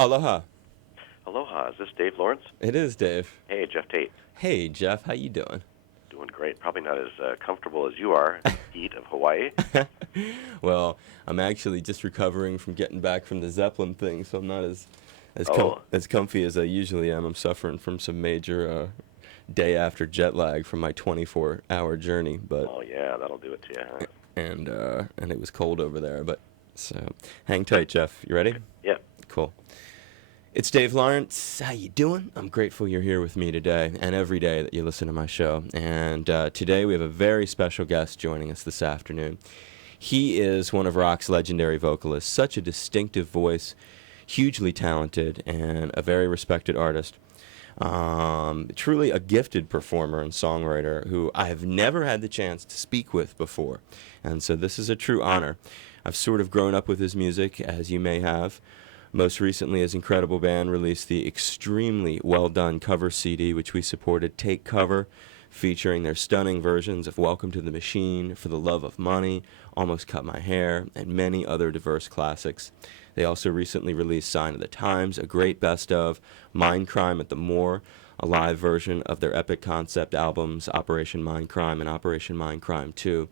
Aloha. Aloha, is this Dave Lawrence? It is, Dave. Hey, Geoff Tate. Hey, Jeff. How you doing? Doing great. Probably not as comfortable as you are in the heat of Hawaii. Well, I'm actually just recovering from getting back from the Zeppelin thing, so I'm not as comfy as I usually am. I'm suffering from some major day after jet lag from my 24-hour journey. But oh yeah, that'll do it to you. Huh? And it was cold over there. But so hang tight, Jeff. You ready? Yeah. Cool. It's Dave Lawrence. How you doing? I'm grateful you're here with me today and every day that you listen to my show. And today we have a very special guest joining us this afternoon. He is one of rock's legendary vocalists, such a distinctive voice, hugely talented, and a very respected artist. Truly a gifted performer and songwriter who I have never had the chance to speak with before. And so this is a true honor. I've sort of grown up with his music, as you may have. Most recently, his incredible band released the extremely well-done cover CD, which we supported, Take Cover, featuring their stunning versions of Welcome to the Machine, For the Love of Money, Almost Cut My Hair, and many other diverse classics. They also recently released Sign of the Times, a great best-of, Mind Crime at the Moor, a live version of their epic concept albums, Operation Mindcrime and Operation Mindcrime 2.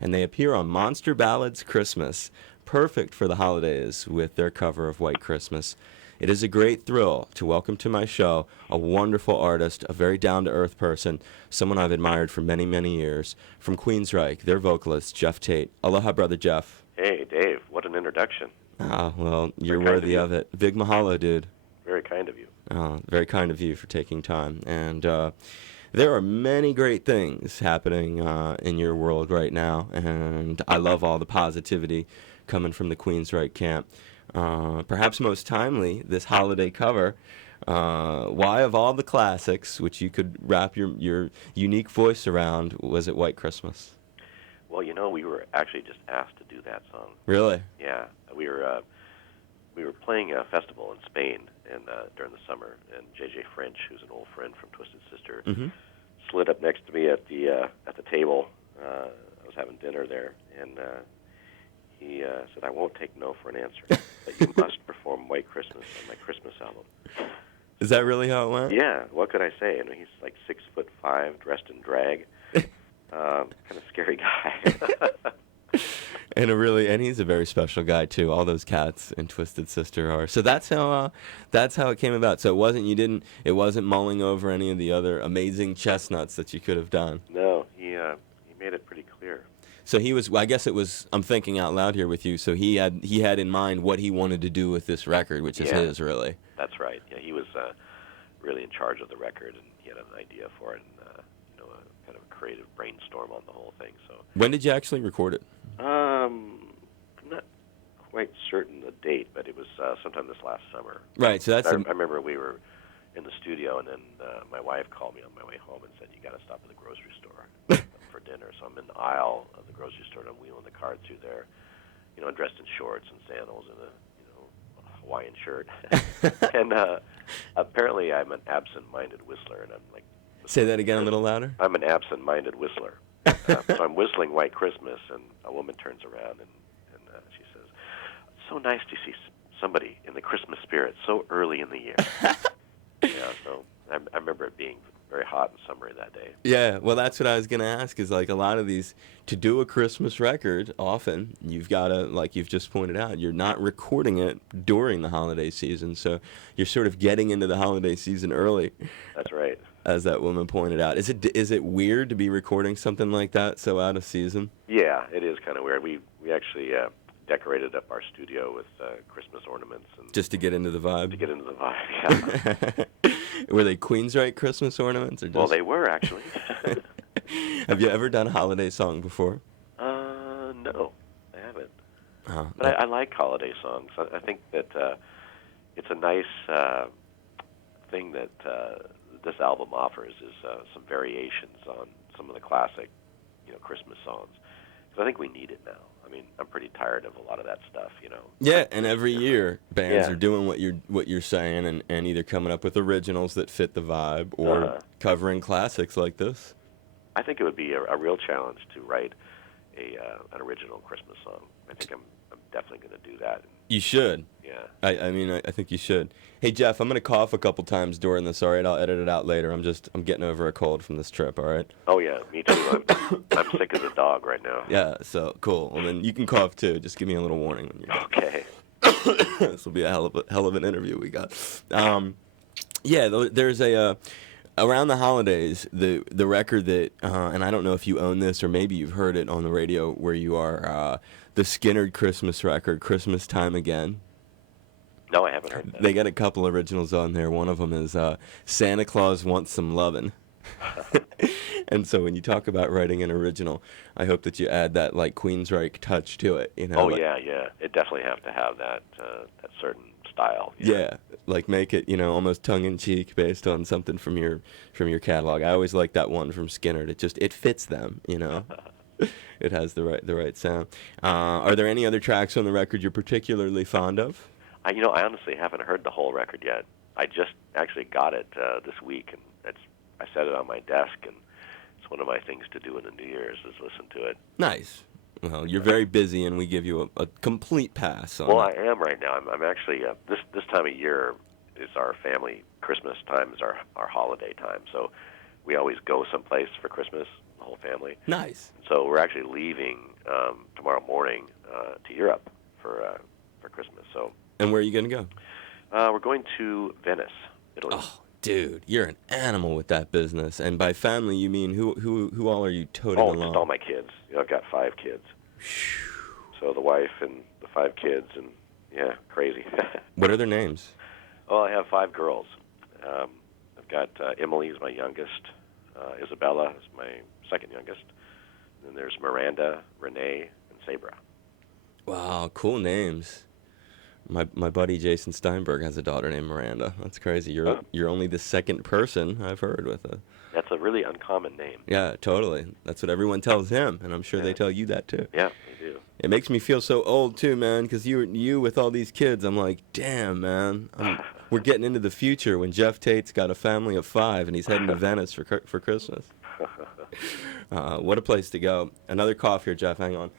And they appear on Monster Ballads Christmas, perfect for the holidays with their cover of White Christmas. It is a great thrill to welcome to my show a wonderful artist, a very down-to-earth person, someone I've admired for many, many years, from Queensryche, their vocalist, Geoff Tate. Aloha, Brother Jeff. Hey, Dave, what an introduction. Ah, well, you're worthy of it. Big mahalo, dude. Very kind of you. Very kind of you for taking time. And there are many great things happening in your world right now, and I love all the positivity coming from the Queensryche camp. Perhaps most timely, this holiday cover. Why, of all the classics, which you could wrap your unique voice around, was it White Christmas? Well, you know, we were actually just asked to do that song. Really? Yeah, we were playing a festival in Spain during the summer, and J.J. French, who's an old friend from Twisted Sister, slid up next to me at the table. I was having dinner there, and he said, "I won't take no for an answer, but you must perform White Christmas on my Christmas album." Is that really how it went? Yeah, what could I say? I mean, he's like 6'5", dressed in drag, kind of scary guy. And he's a very special guy too. All those cats in Twisted Sister are. So that's how it came about. So it wasn't mulling over any of the other amazing chestnuts that you could have done. No, he made it pretty clear. So he was. I guess it was. I'm thinking out loud here with you. So he had in mind what he wanted to do with this record, which is his, really. That's right. Yeah, he was really in charge of the record, and he had an idea for it, and kind of a creative brainstorm on the whole thing. So when did you actually record it? I'm not quite certain the date, but it was sometime this last summer. Right. So I remember we were in the studio, and then my wife called me on my way home and said, "You got to stop at the grocery store for dinner." So I'm in the aisle of the grocery store, and I'm wheeling the cart through there, dressed in shorts and sandals and a Hawaiian shirt. And apparently I'm an absent-minded whistler, and I'm like... Say that again a little louder. I'm an absent-minded whistler. So I'm whistling White Christmas, and a woman turns around and she says, "So nice to see somebody in the Christmas spirit so early in the year." Yeah, so I remember it being very hot and summery that day. Yeah, well, that's what I was going to ask, is like a lot of these, to do a Christmas record, often you've got to, like you've just pointed out, you're not recording it during the holiday season, so you're sort of getting into the holiday season early. That's right. As that woman pointed out. Is it weird to be recording something like that so out of season? Yeah, it is kind of weird. We actually decorated up our studio with Christmas ornaments. And just to get into the vibe? To get into the vibe, yeah. Were they Queensryche Christmas ornaments? Or just... Well, they were, actually. Have you ever done a holiday song before? No, I haven't. Oh, but I like holiday songs. I think that it's a nice thing that this album offers is some variations on some of the classic, Christmas songs. Because I think we need it now. I mean, I'm pretty tired of a lot of that stuff, Yeah, and every year bands are doing what you're saying, and either coming up with originals that fit the vibe or covering classics like this. I think it would be a real challenge to write an original Christmas song. I think I'm definitely going to do that. You should. Yeah. I mean, I think you should. Hey, Jeff, I'm going to cough a couple times during this, all right? I'll edit it out later. I'm getting over a cold from this trip, all right? Oh, yeah, me too. I'm sick as a dog right now. Yeah, so cool. Well, then you can cough, too. Just give me a little warning when you're done. Okay. This will be a hell of an interview we got. Yeah, there's a... around the holidays, the record that, and I don't know if you own this or maybe you've heard it on the radio where you are, the Skynyrd Christmas record, Christmas Time Again. No, I haven't heard that. They got a couple originals on there. One of them is Santa Claus Wants Some Lovin'. And so when you talk about writing an original, I hope that you add that like Queensryche touch to it. You know. Oh, like, yeah. It definitely have to have that certain style. Yeah, like make it, almost tongue-in-cheek based on something from your catalog. I always like that one from Skynyrd. It fits them, It has the right sound. Are there any other tracks on the record you're particularly fond of? I honestly haven't heard the whole record yet. I just actually got it this week, and I set it on my desk, and it's one of my things to do in the New Year's is listen to it. Nice. Well, you're very busy, and we give you a complete pass on Well, it. I am right now. I'm actually this time of year is our family Christmas time is our holiday time. So we always go someplace for Christmas, the whole family. Nice. So we're actually leaving tomorrow morning to Europe for Christmas. So. And where are you going to go? We're going to Venice, Italy. Oh, dude, you're an animal with that business. And by family, you mean who all are you toting along? Just all my kids. I've got 5 kids. So the wife and the 5 kids, and yeah, crazy. What are their names? Well, I have 5 girls. I've got Emily is my youngest. Isabella is my second youngest. And then there's Miranda, Renee, and Sabra. Wow, cool names. My buddy Jason Steinberg has a daughter named Miranda. That's crazy. You're only the second person I've heard with a. That's a really uncommon name. Yeah, totally. That's what everyone tells him, and I'm sure they tell you that too. Yeah, they do. It makes me feel so old too, man, because you with all these kids, I'm like, damn, man. We're getting into the future when Geoff Tate's got a family of 5 and he's heading to Venice for Christmas. What a place to go. Another cough here, Jeff. Hang on.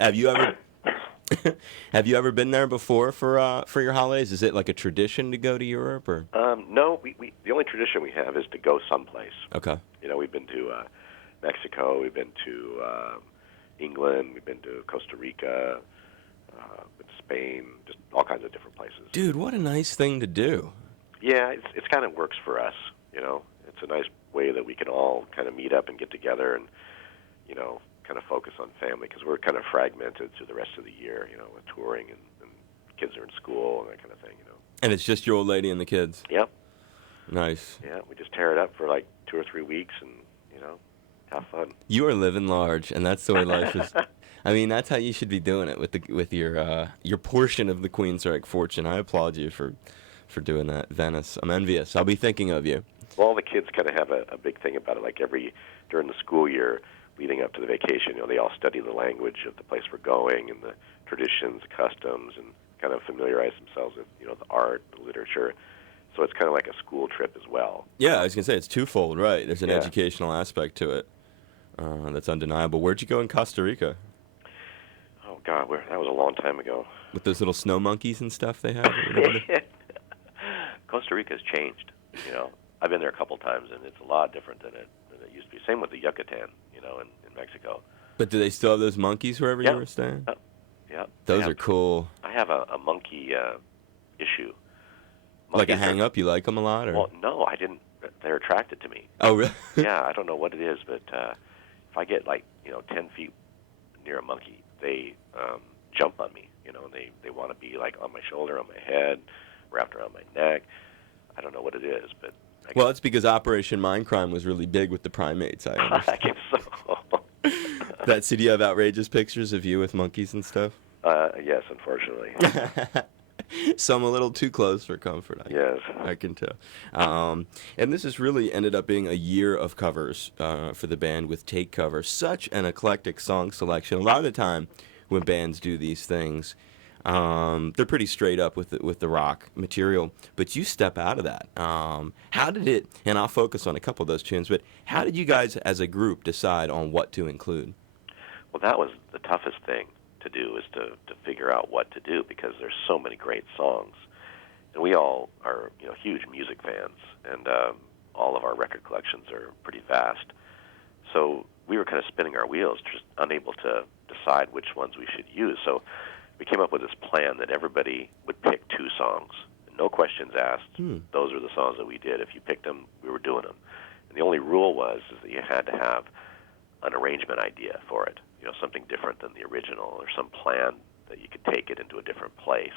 Have you ever been there before for your holidays? Is it like a tradition to go to Europe, or? No, we the only tradition we have is to go someplace. Okay. We've been to Mexico, we've been to England, we've been to Costa Rica, Spain, just all kinds of different places. Dude, what a nice thing to do. Yeah, it's kind of works for us. It's a nice way that we can all kind of meet up and get together and kind of focus on family, because we're kind of fragmented through the rest of the year, with touring and kids are in school and that kind of thing, And it's just your old lady and the kids? Yep. Nice. Yeah, we just tear it up for like 2 or 3 weeks and, have fun. You are living large, and that's the way life is. I mean, that's how you should be doing it with your portion of the Queensryche fortune. I applaud you for doing that. Venice, I'm envious. I'll be thinking of you. Well, all the kids kind of have a big thing about it. Like during the school year, leading up to the vacation, they all study the language of the place we're going and the traditions, customs, and kind of familiarize themselves with, the art, the literature. So it's kind of like a school trip as well. Yeah, I was going to say, it's twofold, right? There's an Yeah. educational aspect to it that's undeniable. Where'd you go in Costa Rica? Oh, God, that was a long time ago. With those little snow monkeys and stuff they have? Costa Rica's changed, I've been there a couple times, and it's a lot different than it used to be. Same with the Yucatan, in Mexico. But do they still have those monkeys wherever Yeah. you were staying? Yeah. Those are cool. I have a monkey issue. Like a Monkeys are- hang-up? You like them a lot? Or? Well, no, I didn't. They're attracted to me. Oh, really? Yeah, I don't know what it is, but if I get 10 feet near a monkey, they jump on me. And they want to be like on my shoulder, on my head, wrapped around my neck. I don't know what it is, but. Well, it's because Operation Mindcrime was really big with the primates, I understand. I guess so. So do you have outrageous pictures of you with monkeys and stuff? Yes, unfortunately. Some a little too close for comfort. Yes. I can tell. And this has really ended up being a year of covers for the band with Take Cover. Such an eclectic song selection. A lot of the time when bands do these things, they're pretty straight up with the rock material, but you step out of that. How did it, and I'll focus on a couple of those tunes, but how did you guys as a group decide on what to include? Well, that was the toughest thing. to do is to figure out what to do, because there's so many great songs. And we all are, huge music fans, and all of our record collections are pretty vast. So we were kind of spinning our wheels, just unable to decide which ones we should use. So we came up with this plan that everybody would pick 2 songs. No questions asked. Those are the songs that we did. If you picked them, we were doing them. And the only rule was is that you had to have an arrangement idea for it, something different than the original, or some plan that you could take it into a different place,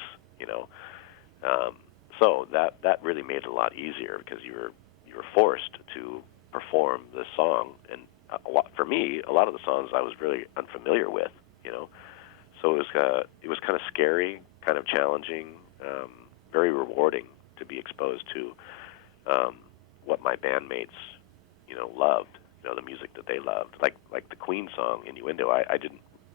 So that really made it a lot easier, because you were forced to perform this song. And for me, a lot of the songs I was really unfamiliar with, So it was kind of scary, kind of challenging, very rewarding to be exposed to what my bandmates, loved, the music that they loved. Like the Queen song, Innuendo, I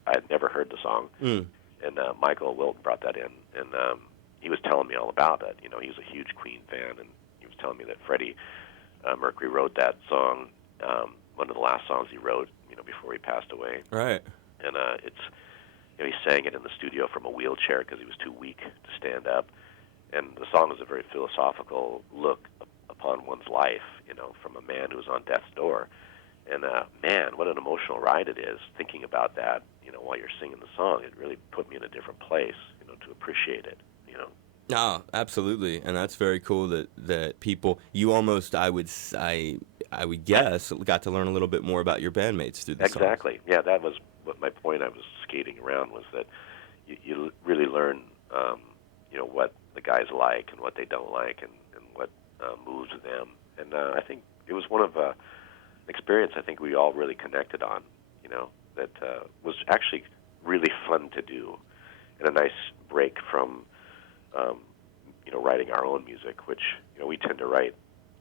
had never heard the song. And Michael Wilton brought that in, and he was telling me all about it. He was a huge Queen fan, and he was telling me that Freddie Mercury wrote that song, one of the last songs he wrote, before he passed away. Right. And he sang it in the studio from a wheelchair because he was too weak to stand up. And the song is a very philosophical look upon one's life, from a man who's on death's door. And man, what an emotional ride it is, thinking about that, while you're singing the song. It really put me in a different place, to appreciate it, No, absolutely, and that's very cool that people, you almost, I would guess, got to learn a little bit more about your bandmates through the Exactly. songs. Yeah, that was what my point I was skating around, was that you really learn, what the guys like and what they don't like, and what moves them. And I think it was one of an experience I think we all really connected on, that was actually really fun to do, and a nice break from, writing our own music, which, we tend to write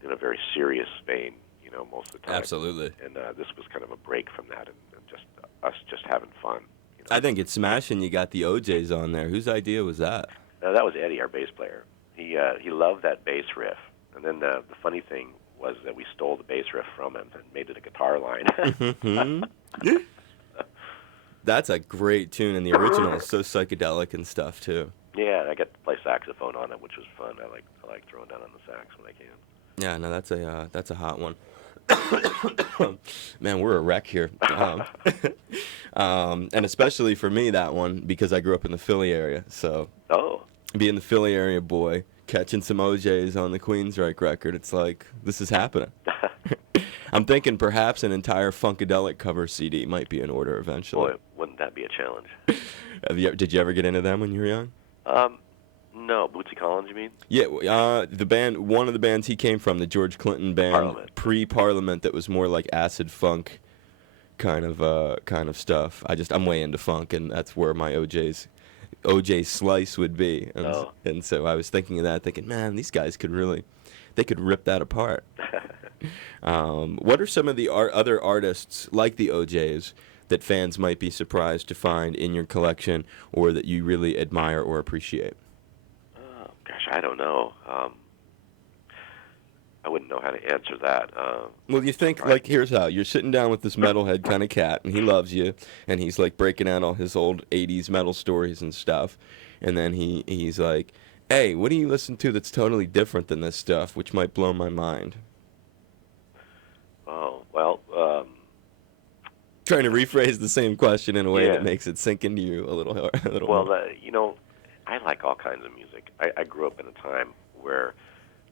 in a very serious vein, most of the time. Absolutely. And this was kind of a break from that, and just us just having fun. I think it's smashing you got the OJs on there. Whose idea was that? That was Eddie, our bass player. He loved that bass riff. And then the funny thing was that we stole the bass riff from him and made it a guitar line. That's a great tune, and the original is so psychedelic and stuff too. Yeah, and I got to play saxophone on it, which was fun. I like throwing down on the sax when I can. Yeah, no, that's a hot one. Man, we're a wreck here. And especially for me, that one, because I grew up in the Philly area. So being the Philly area boy, catching some OJs on the Queensryche record, it's like, this is happening. I'm thinking perhaps an entire Funkadelic cover CD might be in order eventually. Boy, wouldn't that be a challenge? Did you ever get into them when you were young? No, Bootsy Collins, you mean? Yeah, the band, one of the bands he came from, the George Clinton band, Parliament. Pre-Parliament, that was more like acid funk kind of stuff. I'm way into funk, and that's where my OJ slice would be. And so I was thinking of that, thinking, man, these guys could rip that apart. What are some of the other artists like the OJs that fans might be surprised to find in your collection, or that you really admire or appreciate? Gosh, I don't know. I wouldn't know how to answer that. Well, you think, right. Like, here's how. You're sitting down with this metalhead kind of cat, and he loves you, and he's, like, breaking out all his old 80s metal stories and stuff, and then he's like, hey, what do you listen to that's totally different than this stuff, which might blow my mind? Oh, well... Trying to rephrase the same question in a way that makes it sink into you a little more. Well, I like all kinds of music. I grew up in a time where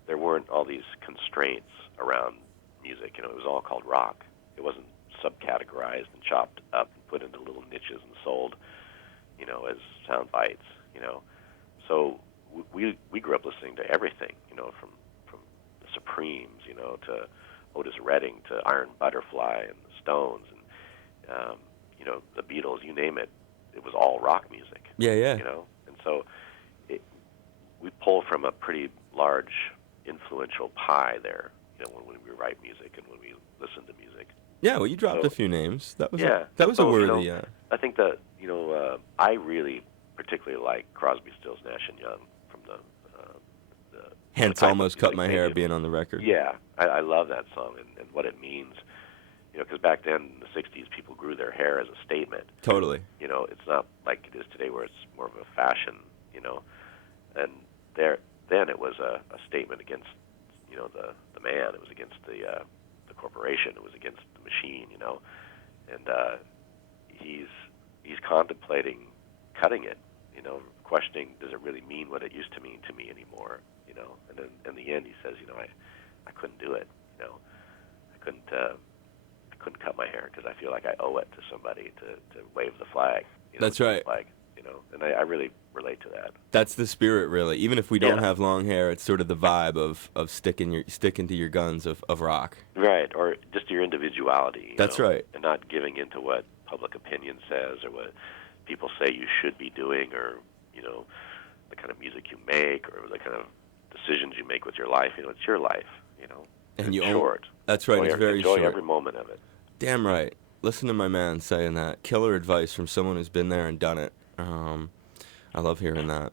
there weren't all these constraints around music. It was all called rock. It wasn't subcategorized and chopped up and put into little niches and sold, as sound bites. So we grew up listening to everything. From the Supremes, to Otis Redding, to Iron Butterfly and the Stones, and the Beatles. You name it. It was all rock music. Yeah. And so we pull from a pretty large, influential pie there, when we write music and when we listen to music. Yeah, well, you dropped a few names. That was a worthy. I think that I really particularly like Crosby, Stills, Nash and Young from the Hence, Almost Cut My Hair being on the record. Yeah, I love that song and what it means. because back then in the 60s, people grew their hair as a statement. Totally. It's not like it is today where it's more of a fashion, and then it was a statement against, the man. It was against the corporation. It was against the machine, and he's contemplating cutting it, questioning, does it really mean what it used to mean to me anymore, and then in the end he says, I couldn't do it, I couldn't cut my hair because I feel like I owe it to somebody to wave the flag. That's right. Flag, and I really relate to that. That's the spirit, really. Even if we don't have long hair, it's sort of the vibe of sticking to your guns of rock. Right, or just your individuality. That's right. And not giving into what public opinion says or what people say you should be doing, or the kind of music you make or the kind of decisions you make with your life. It's your life. And it's you short. That's right. It's very enjoy short. Every moment of it. Damn right. Listen to my man saying that. Killer advice from someone who's been there and done it. I love hearing that.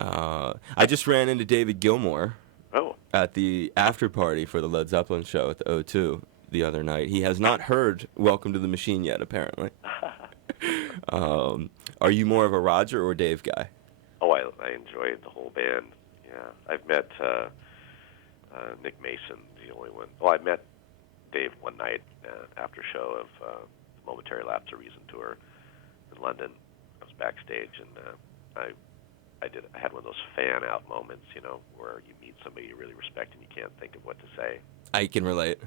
I just ran into David Gilmour at the after party for the Led Zeppelin show at the O2 the other night. He has not heard Welcome to the Machine yet, apparently. Are you more of a Roger or Dave guy? Oh, I enjoyed the whole band. Yeah, I've met Nick Mason, the only one. Well, I met Dave one night after show of the Momentary Lapse of Reason tour in London. I was backstage, and I had one of those fan out moments, where you meet somebody you really respect and you can't think of what to say. I can relate.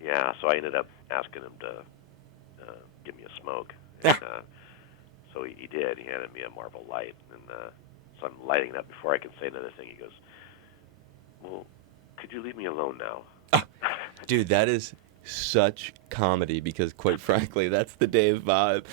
Yeah, so I ended up asking him to give me a smoke. And, so he did. He handed me a Marvel light, and so I'm lighting it up. Before I can say another thing, he goes, "Well, could you leave me alone now?" Dude, that is such comedy because, quite frankly, that's the Dave vibe.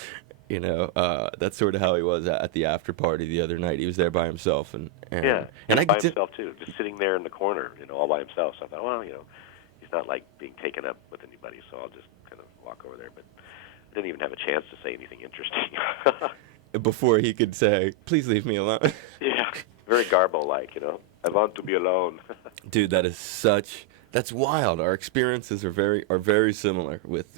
That's sort of how he was at the after party the other night. He was there by himself, and by himself too, just sitting there in the corner, all by himself. So I thought, well, he's not like being taken up with anybody, so I'll just kind of walk over there. But I didn't even have a chance to say anything interesting before he could say, "Please leave me alone." Yeah, very Garbo-like, I want to be alone. Dude, that's wild. Our experiences are very similar with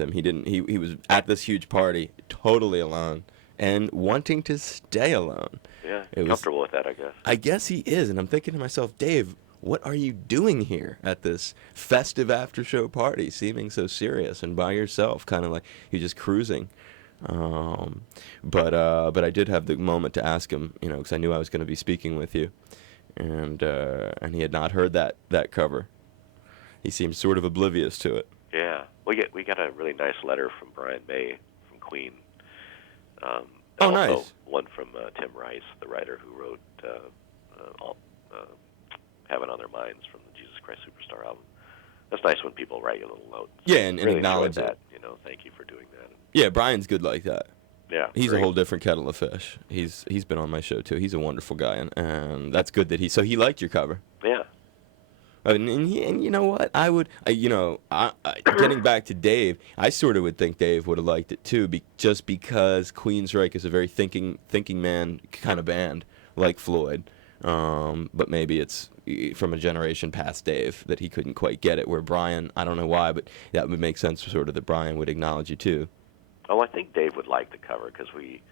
him. He was at this huge party, totally alone, and wanting to stay alone. Yeah, comfortable with that, I guess. I guess he is, and I'm thinking to myself, Dave, what are you doing here at this festive after-show party, seeming so serious and by yourself, kind of like you're just cruising? But I did have the moment to ask him, because I knew I was going to be speaking with you, and he had not heard that cover. He seemed sort of oblivious to it. Yeah, we got a really nice letter from Brian May from Queen. Nice. One from Tim Rice, the writer who wrote Heaven on Their Minds from the Jesus Christ Superstar album. That's nice when people write you a little note. Yeah, and really acknowledge that. it. Thank you for doing that. Yeah, Brian's good like that. Yeah, he's a whole different kettle of fish. He's been on my show too. He's a wonderful guy, and that's good that he liked your cover. Yeah. And you know what? Getting back to Dave, I sort of would think Dave would have liked it too, just because Queensryche is a very thinking man kind of band, like Floyd. But maybe it's from a generation past Dave that he couldn't quite get it, where Brian, I don't know why, but that would make sense sort of that Brian would acknowledge you too. Oh, I think Dave would like the cover because we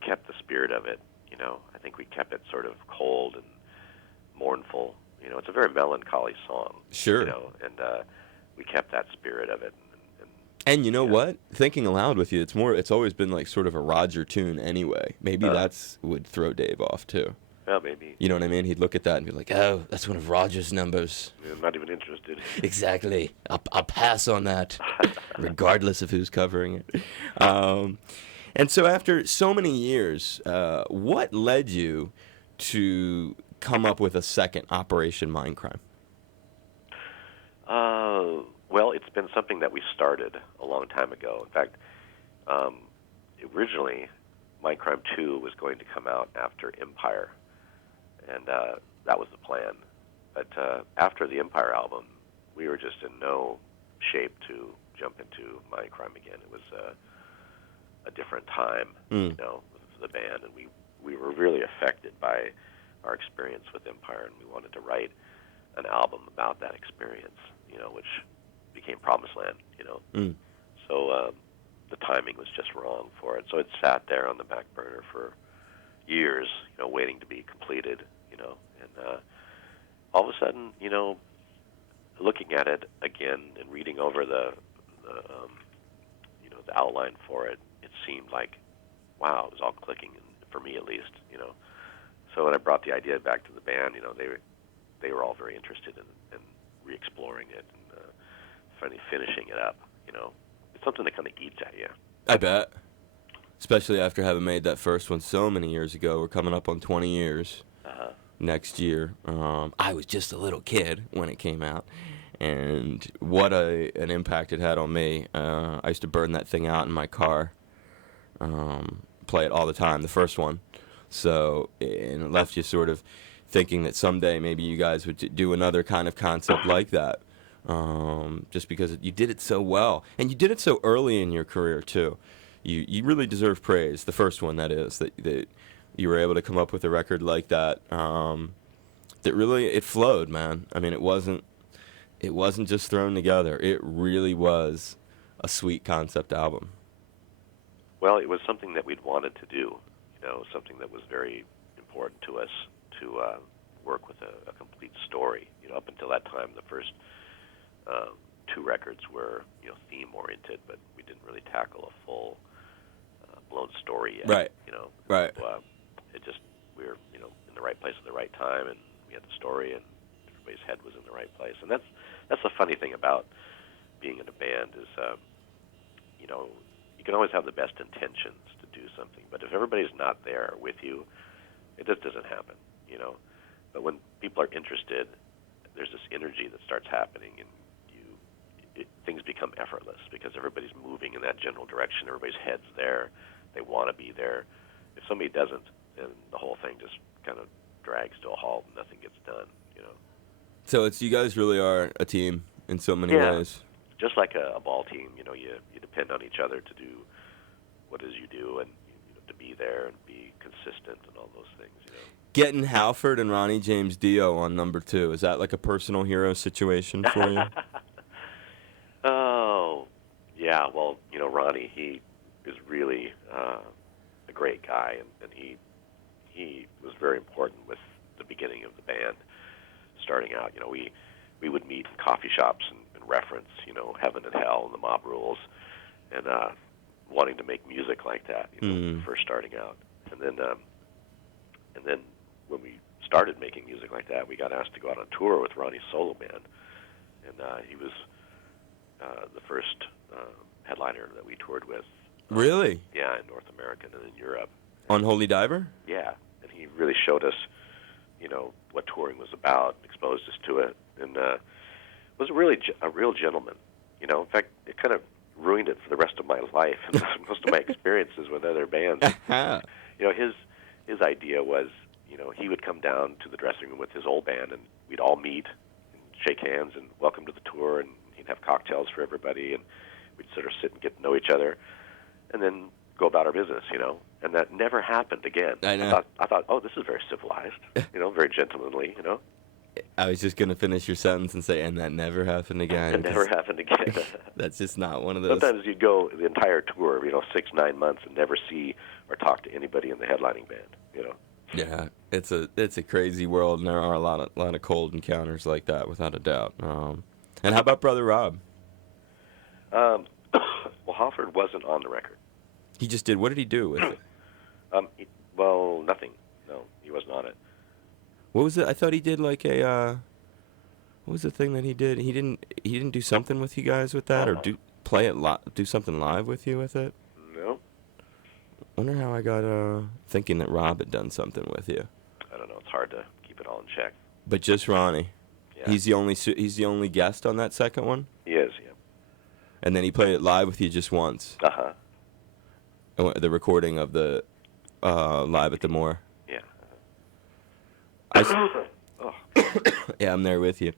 kept the spirit of it, I think we kept it sort of cold and mournful. It's a very melancholy song. Sure. And we kept that spirit of it. And you know what? Thinking aloud with you, it's always been like sort of a Roger tune anyway. Maybe that's would throw Dave off too. Well, maybe. You know what I mean? He'd look at that and be like, "Oh, that's one of Roger's numbers." Yeah, I'm not even interested. Exactly. I'll pass on that, regardless of who's covering it. And so after so many years, what led you to come up with a second Operation Mindcrime? Well, it's been something that we started a long time ago. In fact, originally, Mindcrime 2 was going to come out after Empire, and that was the plan. But after the Empire album, we were just in no shape to jump into Mindcrime again. It was a different time, for the band, and we were really affected by our experience with Empire, and we wanted to write an album about that experience, which became Promised Land, you know. Mm. So the timing was just wrong for it. So it sat there on the back burner for years, you know, waiting to be completed, you know. And all of a sudden, you know, looking at it again and reading over the you know, the outline for it, it seemed like, wow, it was all clicking, for me at least, you know. So when I brought the idea back to the band, you know, they were all very interested in re-exploring it and finally finishing it up, you know. It's something that kind of eats at you. I bet. Especially after having made that first one so many years ago. We're coming up on 20 years next year. I was just a little kid when it came out. And what an impact it had on me. I used to burn that thing out in my car. Play it all the time, the first one. So, and it left you sort of thinking that someday maybe you guys would do another kind of concept like that. Just because you did it so well. And you did it so early in your career, too. You really deserve praise, the first one, that is, that you were able to come up with a record like that. That really, it flowed, man. I mean, it wasn't just thrown together. It really was a sweet concept album. Well, it was something that we'd wanted to do, you know, something that was very important to us to work with a complete story. You know, up until that time, the first two records were, you know, theme-oriented, but we didn't really tackle a full blown story yet. Right. You know. Right. So, it just, we were, you know, in the right place at the right time, and we had the story, and everybody's head was in the right place. And that's the funny thing about being in a band is, you know, you can always have the best intentions to do something, but if everybody's not there with you, it just doesn't happen, you know. But when people are interested, there's this energy that starts happening, and things become effortless because everybody's moving in that general direction. Everybody's head's there. They want to be there. If somebody doesn't, then the whole thing just kind of drags to a halt and nothing gets done, you know. So it's, you guys really are a team in so many ways. Just like a ball team, you know, you depend on each other to do what it is you do, and you know, to be there and be consistent and all those things, you know. Getting Halford and Ronnie James Dio on number 2, is that like a personal hero situation for you? Oh, yeah. Well, you know, Ronnie, he is really a great guy, and he was very important with the beginning of the band. Starting out, you know, we would meet in coffee shops and reference, you know, Heaven and Hell and the Mob Rules, and wanting to make music like that, you know, first starting out. And then when we started making music like that, we got asked to go out on tour with Ronnie's solo band, and he was the first headliner that we toured with. Really? Yeah, in North America and in Europe. On Holy Diver? Yeah, and he really showed us, you know, what touring was about, exposed us to it, and was really a real gentleman. You know, in fact, it kind of ruined it for the rest of my life and most of my experiences with other bands. You know, his idea was, you know, he would come down to the dressing room with his old band, and we'd all meet and shake hands and welcome to the tour, and he'd have cocktails for everybody, and we'd sort of sit and get to know each other, and then go about our business, you know. And that never happened again. I know. I thought, oh, this is very civilized, you know, very gentlemanly, you know. I was just going to finish your sentence and say, and that never happened again. It never happened again. That's just not one of those. Sometimes you'd go the entire tour, you know, 6-9 months, and never see or talk to anybody in the headlining band, you know. Yeah, it's a crazy world, and there are a lot of cold encounters like that, without a doubt. And how about Brother Rob? Well, Halford wasn't on the record. He just did. What did he do with it? Well, nothing. No, he wasn't on it. What was it? I thought he did like a. What was the thing that he did? He didn't do something with you guys with that, or do something live with you with it. No. Wonder how I got thinking that Rob had done something with you. I don't know. It's hard to keep it all in check. But just Ronnie. Yeah. He's the only guest on that second one. He is. Yeah. And then he played it live with you just once. The recording of the live at the Moore. Yeah. Yeah, I'm there with you.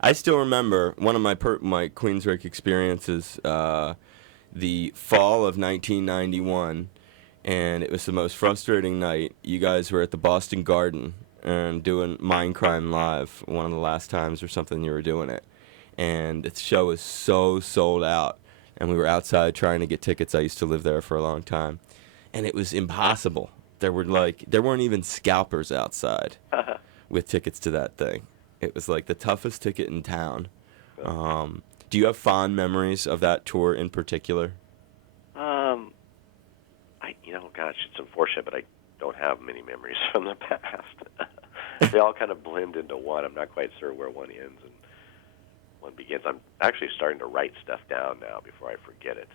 I still remember one of my Queensryche experiences, the fall of 1991, and it was the most frustrating night. You guys were at the Boston Garden and doing Mindcrime Live, one of the last times or something you were doing it. and the show was so sold out, and we were outside trying to get tickets. I used to live there for a long time, and it was impossible. There weren't even scalpers outside with tickets to that thing. It was like the toughest ticket in town. Do you have fond memories of that tour in particular? Gosh, it's unfortunate, but I don't have many memories from the past. They all kind of blend into one. I'm not quite sure where one ends and one begins. I'm actually starting to write stuff down now before I forget it.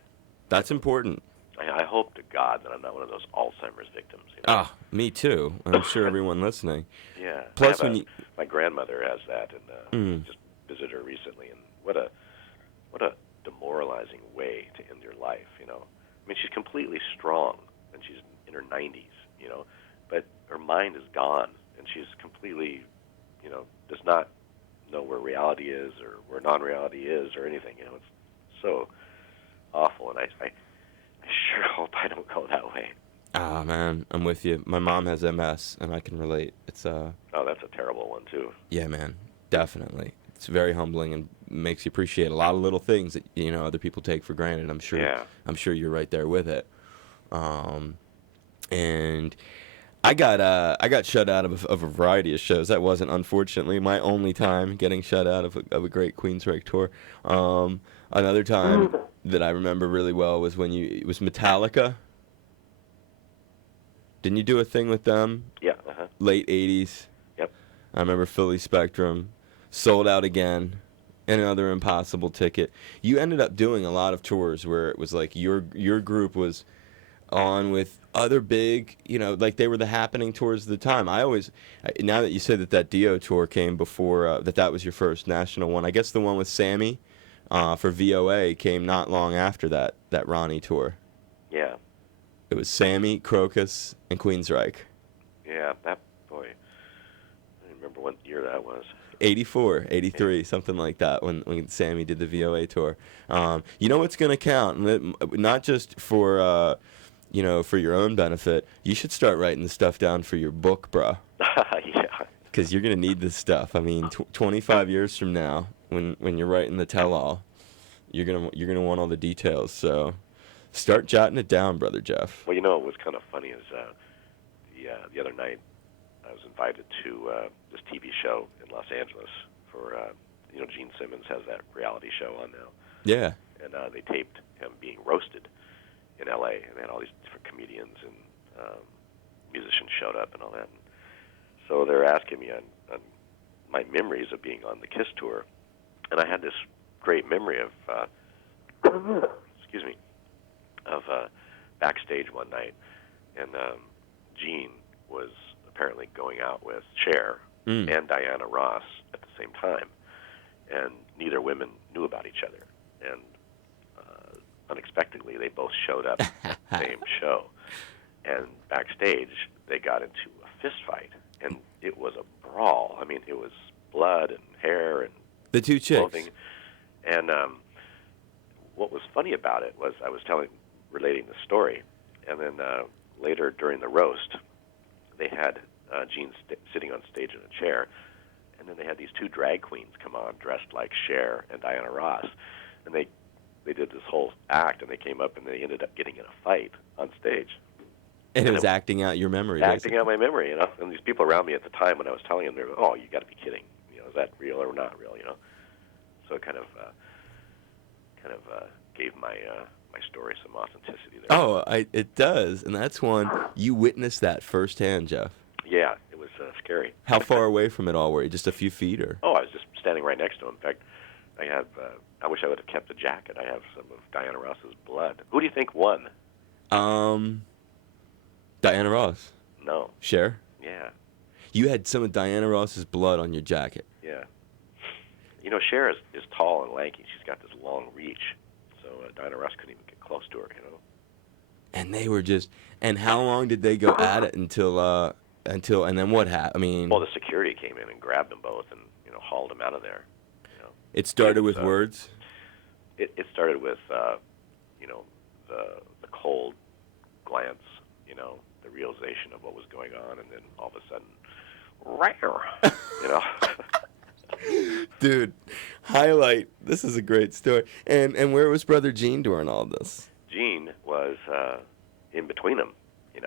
That's important. I hope to God that I'm not one of those Alzheimer's victims. You know? Ah, me too. I'm sure everyone listening. Yeah. Plus, my grandmother has that, and just visited her recently, and what a demoralizing way to end your life. You know, I mean, she's completely strong, and she's in her 90s. You know, but her mind is gone, and she's completely, does not know where reality is or where non-reality is or anything. You know, it's so awful, and I sure hope I don't go that way. Ah, man, I'm with you. My mom has MS, and I can relate. It's Oh, that's a terrible one too. Yeah, man, definitely. It's very humbling and makes you appreciate a lot of little things that other people take for granted. I'm sure. Yeah. I'm sure you're right there with it. And I got shut out of a variety of shows. That wasn't, unfortunately, my only time getting shut out of a great Queensryche tour. Another time that I remember really well was when it was Metallica. Didn't you do a thing with them? Yeah. Late 80s. Yep. I remember Philly Spectrum. Sold out again. Another impossible ticket. You ended up doing a lot of tours where it was like your group was on with other big, like they were the happening tours of the time. Now that you said that Dio tour came before, that was your first national one, I guess the one with Sammy for VOA came not long after that Ronnie tour. Yeah. It was Sammy, Crocus, and Queensryche. Yeah, boy, I remember what year that was. 84, 83, something like that, when Sammy did the VOA tour. You know what's going to count, not just for, for your own benefit. You should start writing the stuff down for your book, bro. Yeah. Because you're going to need this stuff. I mean, 25 years from now, when you're writing the tell-all, you're gonna want all the details. So start jotting it down, Brother Geoff. Well, what was kind of funny is the other night I was invited to this TV show in Los Angeles for, Gene Simmons has that reality show on now. Yeah. And they taped him being roasted in L.A., and they had all these different comedians and musicians showed up and all that. And so they're asking me on my memories of being on the KISS tour, and I had this great memory of, backstage one night, and Gene was apparently going out with Cher and Diana Ross at the same time, and neither women knew about each other, and unexpectedly they both showed up at the same show, and backstage they got into a fist fight, and it was a brawl. I mean, it was blood and hair and the two chicks. Clothing. And what was funny about it was I was relating the story, and then later during the roast, they had Gene sitting on stage in a chair, and then they had these two drag queens come on dressed like Cher and Diana Ross, and they did this whole act, and they came up and they ended up getting in a fight on stage. And it was acting out your memory. Acting out my memory, And these people around me at the time when I was telling them, they were, "Oh, you got to be kidding! Is that real or not real?" So it kind of gave my story some authenticity there. Oh, it does, and that's one you witnessed that firsthand, Geoff. Yeah, it was scary. How far away from it all were you? Just a few feet, or? Oh, I was just standing right next to him. In fact, I have. I wish I would have kept the jacket. I have some of Diana Ross's blood. Who do you think won? Diana Ross. No. Cher? Yeah. You had some of Diana Ross's blood on your jacket. Yeah. Cher is tall and lanky. She's got this long reach, so Diana Ross couldn't even get close to her. And they were just. And how long did they go at it until? And then what happened? I mean. Well, the security came in and grabbed them both and hauled them out of there. It started with words. It started with the cold glance, the realization of what was going on, and then all of a sudden, Dude, highlight. This is a great story. And where was Brother Gene during all this? Gene was in between them, and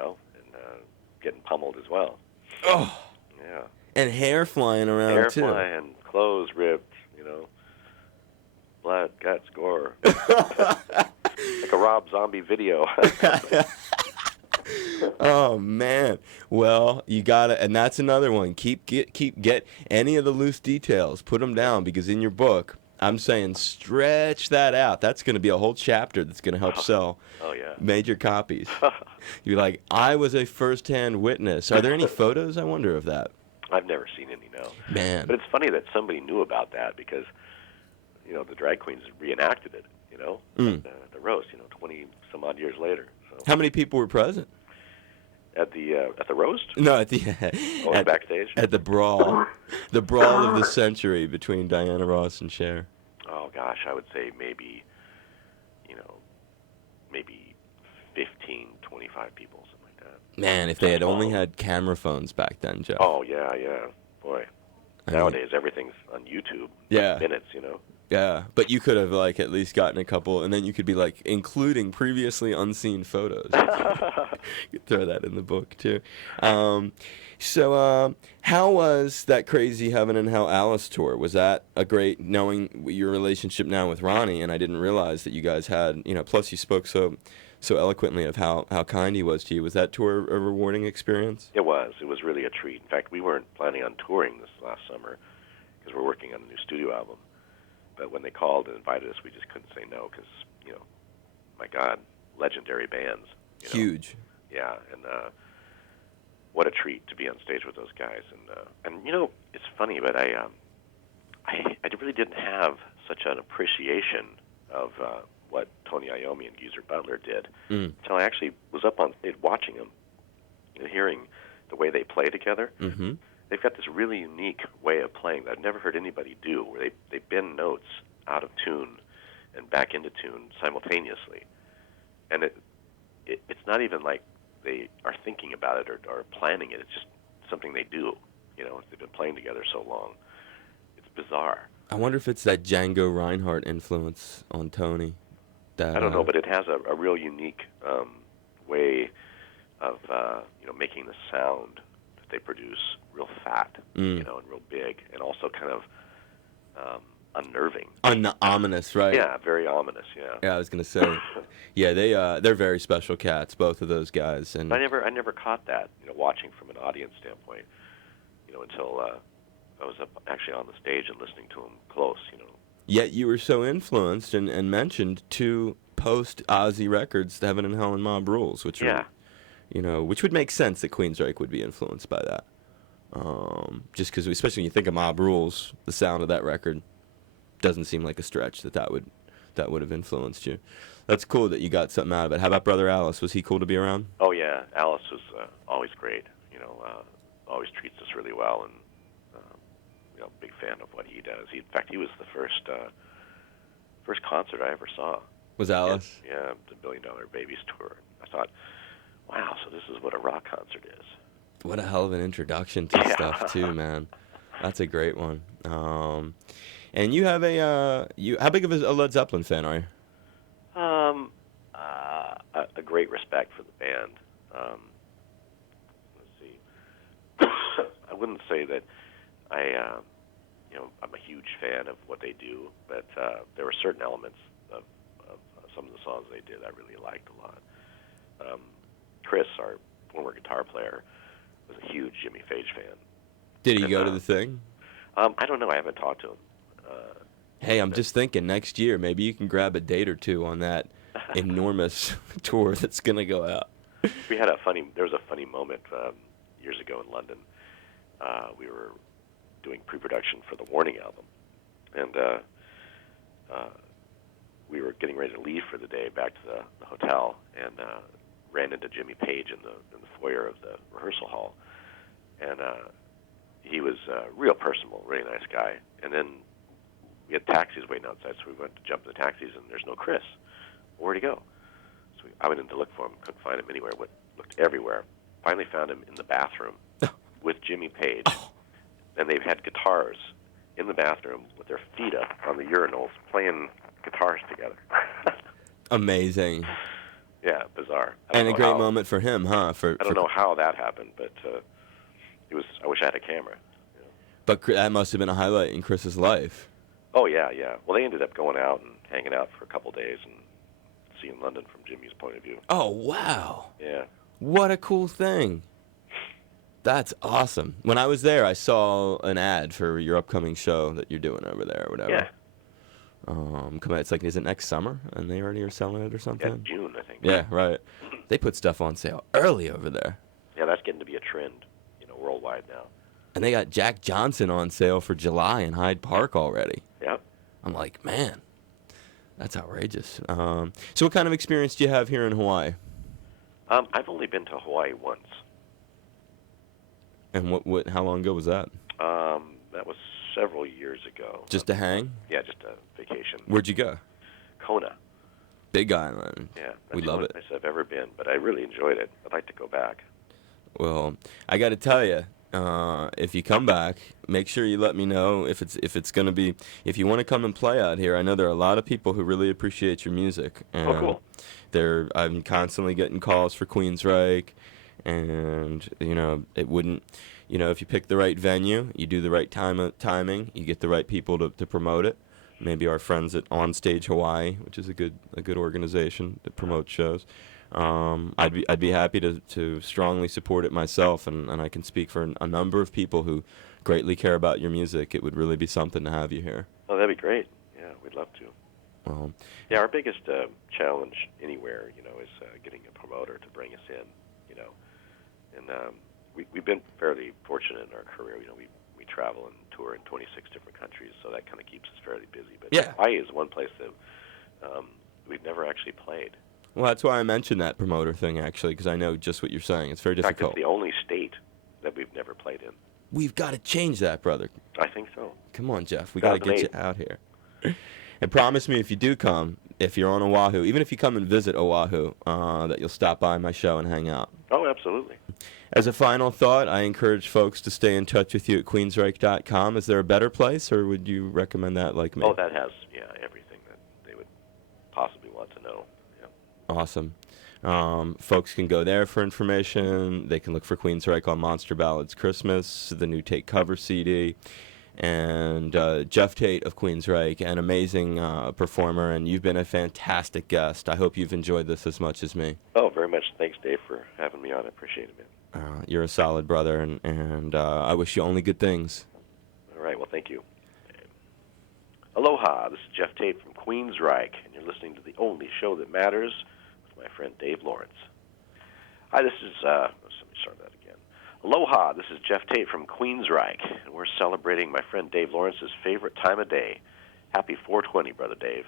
getting pummeled as well. Oh. Yeah. And hair flying around, hair too. Flying, clothes ripped, blood, guts, gore. Like a Rob Zombie video. Oh man. Well, you gotta, and that's another one. Get any of the loose details. Put them down, because in your book, I'm saying stretch that out. That's going to be a whole chapter that's going to help sell major copies. You're like, I was a first-hand witness. Are there any photos? I wonder of that. I've never seen any, no. Man. But it's funny that somebody knew about that, because the drag queens reenacted it. The roast. 20 some odd years later. So. How many people were present? At the roast? No, at the backstage. At the brawl, the brawl of the century between Diana Ross and Cher. Oh gosh, I would say maybe 15, 25 people, something like that. Man, if they had only had camera phones back then, Jeff. Oh yeah, boy. Nowadays everything's on YouTube. Yeah. Minutes, Yeah, but you could have at least gotten a couple, and then you could be including previously unseen photos. You could throw that in the book too. So how was that Crazy Heaven and Hell Alice tour? Was that a great, knowing your relationship now with Ronnie? And I didn't realize that you guys had, plus you spoke so eloquently of how kind he was to you. Was that tour a rewarding experience? It was. It was really a treat. In fact, we weren't planning on touring this last summer because we're working on a new studio album. But when they called and invited us, we just couldn't say no because, my God, legendary bands. Huge. Yeah, and what a treat to be on stage with those guys. And it's funny, but I really didn't have such an appreciation of what Tony Iommi and Geezer Butler did until I actually was up on stage watching them and hearing the way they play together. Mm-hmm. They've got this really unique way of playing that I've never heard anybody do, where they bend notes out of tune and back into tune simultaneously. And it's not even like they are thinking about it or planning it. It's just something they do. They've been playing together so long. It's bizarre. I wonder if it's that Django Reinhardt influence on Tony. I don't know, but it has a real unique way of making the sound that they produce real fat, and real big, and also kind of unnerving. Ominous, right? Yeah, very ominous. Yeah. Yeah, I was gonna say. Yeah, they're very special cats, both of those guys. And I never caught that, watching from an audience standpoint, until I was up actually on the stage and listening to them close, Yet you were so influenced and mentioned two post-Ozzy records, Heaven and Hell and Mob Rules, which are, which would make sense that Queensryche would be influenced by that. Just because, especially when you think of Mob Rules, the sound of that record doesn't seem like a stretch that would have influenced you. That's cool that you got something out of it. How about Brother Alice? Was he cool to be around? Oh yeah, Alice was always great. Always treats us really well, and big fan of what he does. In fact, he was the first concert I ever saw. Was Alice? Yeah, the $1 Billion Babies tour. I thought, wow, so this is what a rock concert is. What a hell of an introduction to stuff too, man. That's a great one. And you have how big of a Led Zeppelin fan are you? A great respect for the band. Let's see. I wouldn't say that I'm a huge fan of what they do, but there were certain elements of some of the songs they did I really liked a lot. Chris, our former guitar player, was a huge Jimmy Page fan. Did he go to the thing? I don't know. I haven't talked to him. Hey, I'm just thinking next year maybe you can grab a date or two on that enormous tour that's going to go out. There was a funny moment years ago in London. We were doing pre-production for the Warning album, and we were getting ready to leave for the day back to the hotel, and ran into Jimmy Page in the foyer of the rehearsal hall, and he was real personable, really nice guy. And then we had taxis waiting outside, so we went to jump in the taxis, and there's no Chris. Where'd he go? So I went in to look for him, couldn't find him anywhere, looked everywhere. Finally found him in the bathroom with Jimmy Page. And they've had guitars in the bathroom with their feet up on the urinals playing guitars together. Amazing. Yeah, bizarre. And a great moment for him, huh? I don't know how that happened, but it was. I wish I had a camera. You know. But that must have been a highlight in Chris's life. Oh, yeah, yeah. Well, they ended up going out and hanging out for a couple days and seeing London from Jimmy's point of view. Oh, wow. Yeah. What a cool thing. That's awesome. When I was there, I saw an ad for your upcoming show that you're doing over there or whatever. Yeah. It's like, is it next summer? And they already are selling it or something? Yeah, June, I think. Yeah, right. They put stuff on sale early over there. Yeah, that's getting to be a trend, worldwide now. And they got Jack Johnson on sale for July in Hyde Park already. Yep. I'm like, man, that's outrageous. So what kind of experience do you have here in Hawaii? I've only been to Hawaii once. And how long ago was that? That was several years ago. Just to hang? Yeah, just a vacation. Where'd you go? Kona. Big Island. Yeah, we love it. That's the place I've ever been, but I really enjoyed it. I'd like to go back. Well, I got to tell you, if you come back, make sure you let me know if you want to come and play out here. I know there are a lot of people who really appreciate your music. And oh, cool. I'm constantly getting calls for Queensryche, and it wouldn't. If you pick the right venue, you do the right timing, you get the right people to promote it. Maybe our friends at On Stage Hawaii, which is a good organization that promotes shows. I'd be happy to strongly support it myself, and I can speak for a number of people who greatly care about your music. It would really be something to have you here. Oh, that'd be great. Yeah, we'd love to. Well, yeah, our biggest challenge anywhere, is getting a promoter to bring us in, and we've been fairly fortunate in our career. We travel and tour in 26 different countries, so that kind of keeps us fairly busy. But yeah. Hawaii is one place that we've never actually played. Well, that's why I mentioned that promoter thing, actually, because I know just what you're saying. It's very difficult. In fact, it's the only state that we've never played in. We've got to change that, brother. I think so. Come on, Jeff. We got to get you out here. And promise me if you do come, if you're on Oahu, even if you come and visit Oahu, that you'll stop by my show and hang out. Oh, absolutely. As a final thought, I encourage folks to stay in touch with you at Queensryche.com. Is there a better place, or would you recommend that like me? Oh, that has, everything that they would possibly want to know. Yeah. Awesome. Folks can go there for information. They can look for Queensryche on Monster Ballads Christmas, the new Tate cover CD. And Geoff Tate of Queensryche, an amazing performer, and you've been a fantastic guest. I hope you've enjoyed this as much as me. Oh, very much. Thanks, Dave, for having me on. I appreciate it, man. You're a solid brother, and I wish you only good things. All right, well, thank you. Aloha, this is Geoff Tate from Queensryche, and you're listening to the only show that matters with my friend Dave Lawrence. Hi, this is, let me start that again. Aloha, this is Geoff Tate from Queensryche, and we're celebrating my friend Dave Lawrence's favorite time of day. Happy 420, Brother Dave.